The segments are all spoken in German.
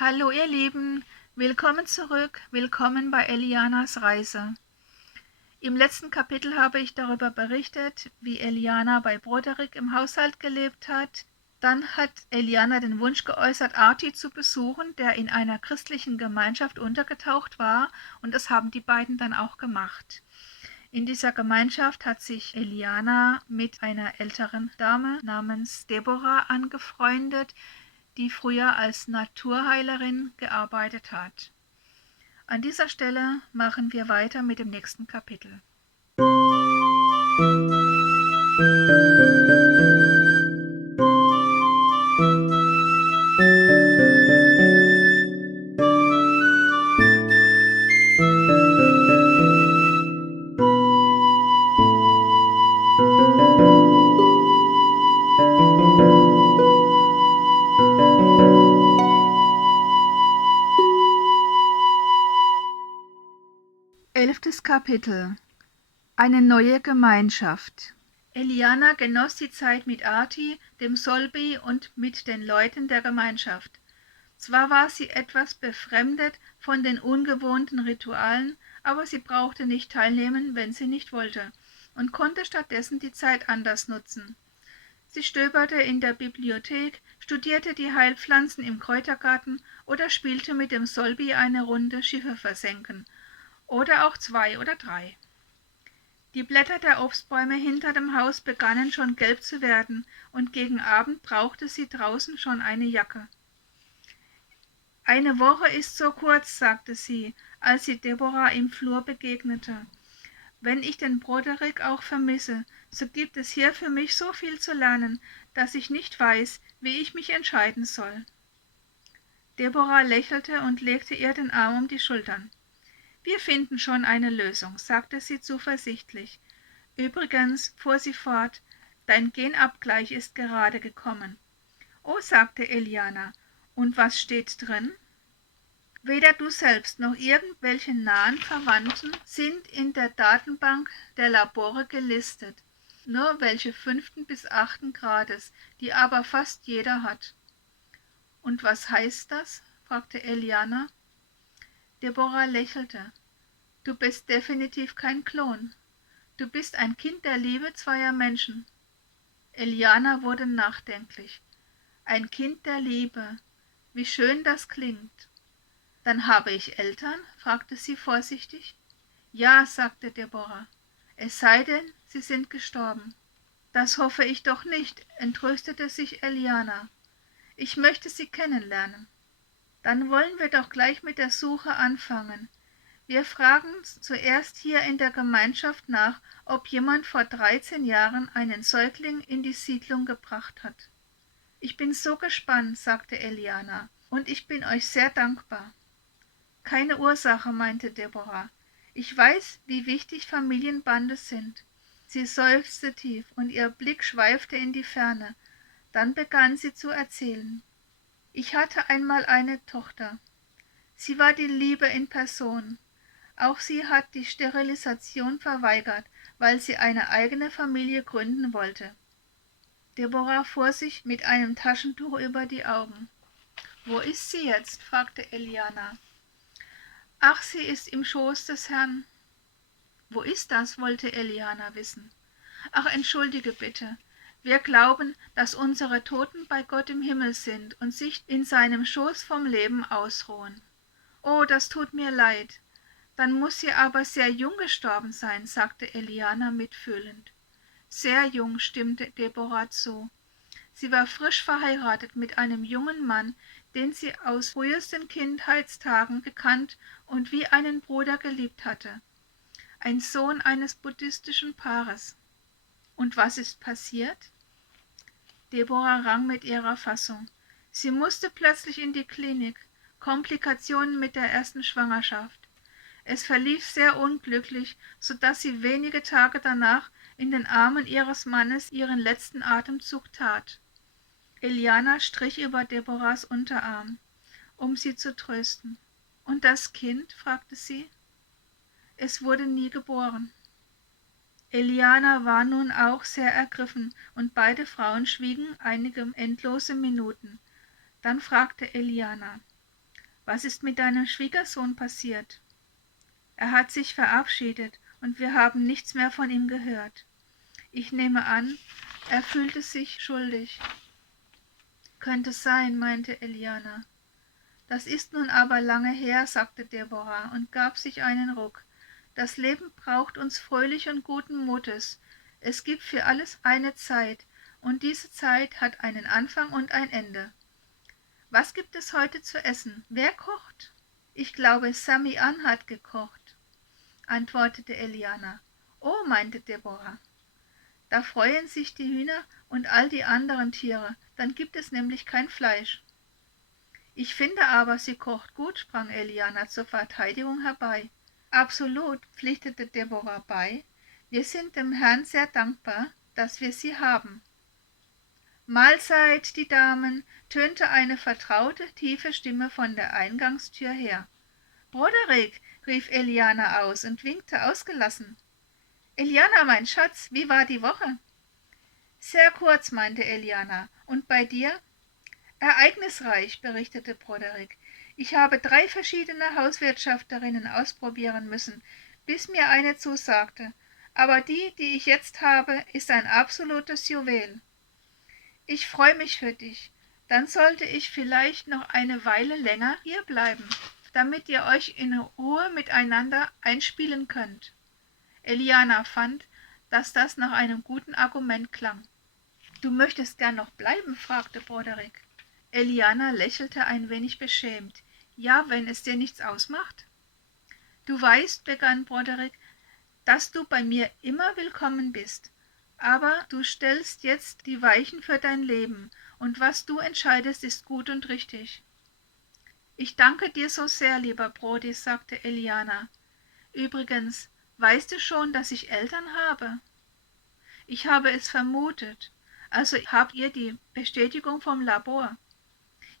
Hallo ihr Lieben, willkommen zurück, willkommen bei Elianas Reise. Im letzten Kapitel habe ich darüber berichtet, wie Eliana bei Broderick im Haushalt gelebt hat. Dann hat Eliana den Wunsch geäußert, Arti zu besuchen, der in einer christlichen Gemeinschaft untergetaucht war, und das haben die beiden dann auch gemacht. In dieser Gemeinschaft hat sich Eliana mit einer älteren Dame namens Deborah angefreundet, die früher als Naturheilerin gearbeitet hat. An dieser Stelle machen wir weiter mit dem nächsten Kapitel. Elftes Kapitel. Eine neue Gemeinschaft. Eliana genoss die Zeit mit Arti, dem Solbi und mit den Leuten der Gemeinschaft. Zwar war sie etwas befremdet von den ungewohnten Ritualen, aber sie brauchte nicht teilnehmen, wenn sie nicht wollte, und konnte stattdessen die Zeit anders nutzen. Sie stöberte in der Bibliothek, studierte die Heilpflanzen im Kräutergarten oder spielte mit dem Solbi eine Runde Schiffe versenken, oder auch 2 oder 3. Die Blätter der Obstbäume hinter dem Haus begannen schon gelb zu werden, und gegen Abend brauchte sie draußen schon eine Jacke. »Eine Woche ist so kurz«, sagte sie, als sie Deborah im Flur begegnete. »Wenn ich den Broderick auch vermisse, so gibt es hier für mich so viel zu lernen, dass ich nicht weiß, wie ich mich entscheiden soll.« Deborah lächelte und legte ihr den Arm um die Schultern. »Wir finden schon eine Lösung«, sagte sie zuversichtlich. »Übrigens«, fuhr sie fort, »dein Genabgleich ist gerade gekommen.« »Oh«, sagte Eliana, »und was steht drin?« »Weder du selbst noch irgendwelche nahen Verwandten sind in der Datenbank der Labore gelistet, nur welche 5. bis 8. Grades, die aber fast jeder hat.« »Und was heißt das?«, fragte Eliana. Deborah lächelte. »Du bist definitiv kein Klon. Du bist ein Kind der Liebe zweier Menschen.« Eliana wurde nachdenklich. »Ein Kind der Liebe. Wie schön das klingt.« »Dann habe ich Eltern?«, fragte sie vorsichtig. »Ja«, sagte Deborah. »Es sei denn, sie sind gestorben.« »Das hoffe ich doch nicht«, entrüstete sich Eliana. »Ich möchte sie kennenlernen.« »Dann wollen wir doch gleich mit der Suche anfangen. Wir fragen zuerst hier in der Gemeinschaft nach, ob jemand vor 13 Jahren einen Säugling in die Siedlung gebracht hat.« »Ich bin so gespannt«, sagte Eliana, »und ich bin euch sehr dankbar.« »Keine Ursache«, meinte Deborah. »Ich weiß, wie wichtig Familienbande sind.« Sie seufzte tief und ihr Blick schweifte in die Ferne. Dann begann sie zu erzählen. »Ich hatte einmal eine Tochter. Sie war die Liebe in Person. Auch sie hat die Sterilisation verweigert, weil sie eine eigene Familie gründen wollte.« Deborah fuhr sich mit einem Taschentuch über die Augen. »Wo ist sie jetzt?«, fragte Eliana. »Ach, sie ist im Schoß des Herrn.« »Wo ist das?«, wollte Eliana wissen. »Ach, entschuldige bitte. Wir glauben, dass unsere Toten bei Gott im Himmel sind und sich in seinem Schoß vom Leben ausruhen.« »Oh, das tut mir leid. Dann muss sie aber sehr jung gestorben sein«, sagte Eliana mitfühlend. »Sehr jung«, stimmte Deborah zu. Sie war frisch verheiratet mit einem jungen Mann, den sie aus frühesten Kindheitstagen gekannt und wie einen Bruder geliebt hatte. Ein Sohn eines buddhistischen Paares. Und was ist passiert?« Deborah rang mit ihrer Fassung. Sie musste plötzlich in die Klinik. Komplikationen mit der ersten Schwangerschaft. Es verlief sehr unglücklich, so dass sie wenige Tage danach in den Armen ihres Mannes ihren letzten Atemzug tat. Eliana strich über Deborahs Unterarm, um sie zu trösten. »Und das Kind?«, fragte sie. »Es wurde nie geboren.« Eliana war nun auch sehr ergriffen, und beide Frauen schwiegen einige endlose Minuten. Dann fragte Eliana, Was ist mit deinem Schwiegersohn passiert? Er hat sich verabschiedet und wir haben nichts mehr von ihm gehört. Ich nehme an, er fühlte sich schuldig. Könnte sein, meinte Eliana. Das ist nun aber lange her, sagte Deborah und gab sich einen Ruck. Das Leben braucht uns fröhlich und guten Mutes. Es gibt für alles eine Zeit, und diese Zeit hat einen Anfang und ein Ende. Was gibt es heute zu essen? Wer kocht? Ich glaube, Sami Ann hat gekocht, antwortete Eliana. Oh, meinte Deborah. Da freuen sich die Hühner und all die anderen Tiere, dann gibt es nämlich kein Fleisch. Ich finde aber, sie kocht gut, sprang Eliana zur Verteidigung herbei. Absolut, pflichtete Deborah bei. Wir sind dem Herrn sehr dankbar, dass wir sie haben. Mahlzeit, die Damen, tönte eine vertraute, tiefe Stimme von der Eingangstür her. Broderick, rief Eliana aus und winkte ausgelassen. Eliana, mein Schatz, wie war die Woche? Sehr kurz, meinte Eliana. Und bei dir? Ereignisreich, berichtete Broderick. Ich habe 3 verschiedene Hauswirtschafterinnen ausprobieren müssen, bis mir eine zusagte. Aber die ich jetzt habe, ist ein absolutes Juwel. Ich freue mich für dich. Dann sollte ich vielleicht noch eine Weile länger hier bleiben, damit ihr euch in Ruhe miteinander einspielen könnt. Eliana fand, dass das nach einem guten Argument klang. Du möchtest gern noch bleiben? Fragte Broderick. Eliana lächelte ein wenig beschämt. Ja, wenn es dir nichts ausmacht. Du weißt, begann Broderick, dass du bei mir immer willkommen bist. Aber du stellst jetzt die Weichen für dein Leben, und was du entscheidest, ist gut und richtig. Ich danke dir so sehr, lieber Brody, sagte Eliana. Übrigens, weißt du schon, dass ich Eltern habe? Ich habe es vermutet. Also habt ihr die Bestätigung vom Labor?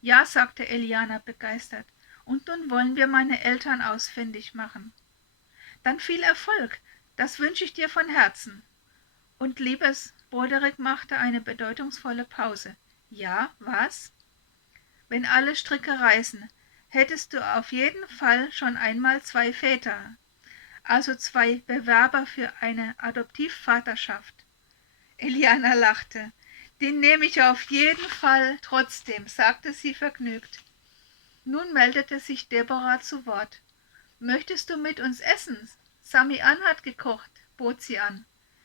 Ja, sagte Eliana begeistert. Und nun wollen wir meine Eltern ausfindig machen. Dann viel Erfolg, das wünsche ich dir von Herzen. Und liebes, Broderick machte eine bedeutungsvolle Pause. Ja, was? Wenn alle Stricke reißen, hättest du auf jeden Fall schon einmal 2 Väter, also 2 Bewerber für eine Adoptivvaterschaft. Eliana lachte. Den nehme ich auf jeden Fall trotzdem, sagte sie vergnügt. Nun meldete sich Deborah zu Wort. Möchtest du mit uns essen? Sami Ann hat gekocht, bot sie an.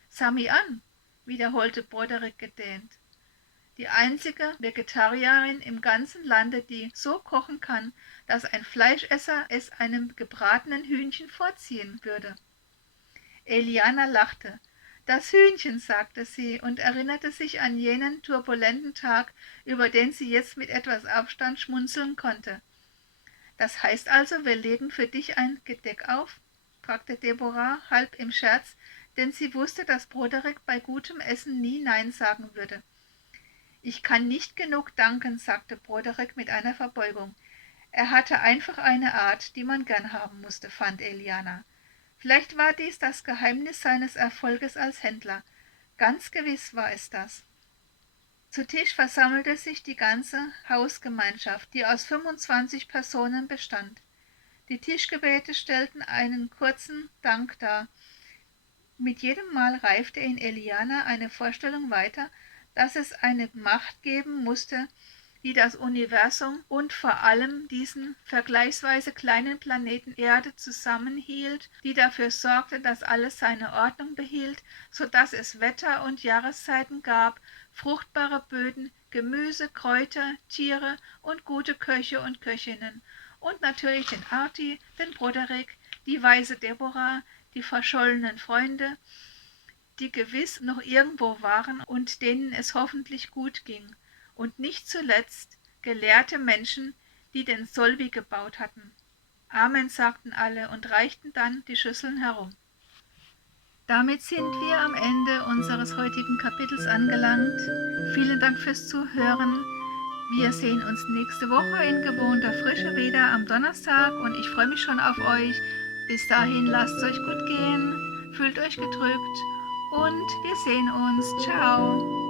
Sami Ann, wiederholte Broderick gedehnt. Die einzige Vegetarierin im ganzen Lande, die so kochen kann, dass ein Fleischesser es einem gebratenen Hühnchen vorziehen würde. Eliana lachte. Das Hühnchen, sagte sie und erinnerte sich an jenen turbulenten Tag, über den sie jetzt mit etwas Abstand schmunzeln konnte. Das heißt also, wir legen für dich ein Gedeck auf? Fragte Deborah halb im Scherz, denn sie wusste, dass Broderick bei gutem Essen nie Nein sagen würde. Ich kann nicht genug danken, sagte Broderick mit einer Verbeugung. Er hatte einfach eine Art, die man gern haben musste, fand Eliana. Vielleicht war dies das Geheimnis seines Erfolges als Händler. Ganz gewiss war es das. Zu Tisch versammelte sich die ganze Hausgemeinschaft, die aus 25 Personen bestand. Die Tischgebete stellten einen kurzen Dank dar. Mit jedem Mal reifte in Eliana eine Vorstellung weiter, dass es eine Macht geben musste, die das Universum und vor allem diesen vergleichsweise kleinen Planeten Erde zusammenhielt, die dafür sorgte, dass alles seine Ordnung behielt, so dass es Wetter und Jahreszeiten gab, fruchtbare Böden, Gemüse, Kräuter, Tiere und gute Köche und Köchinnen. Und natürlich den Arti, den Broderick, die weise Deborah, die verschollenen Freunde, die gewiss noch irgendwo waren und denen es hoffentlich gut ging. Und nicht zuletzt gelehrte Menschen, die den Solvi gebaut hatten. Amen, sagten alle und reichten dann die Schüsseln herum. Damit sind wir am Ende unseres heutigen Kapitels angelangt. Vielen Dank fürs Zuhören. Wir sehen uns nächste Woche in gewohnter Frische wieder am Donnerstag und ich freue mich schon auf euch. Bis dahin lasst es euch gut gehen, fühlt euch gedrückt und wir sehen uns. Ciao!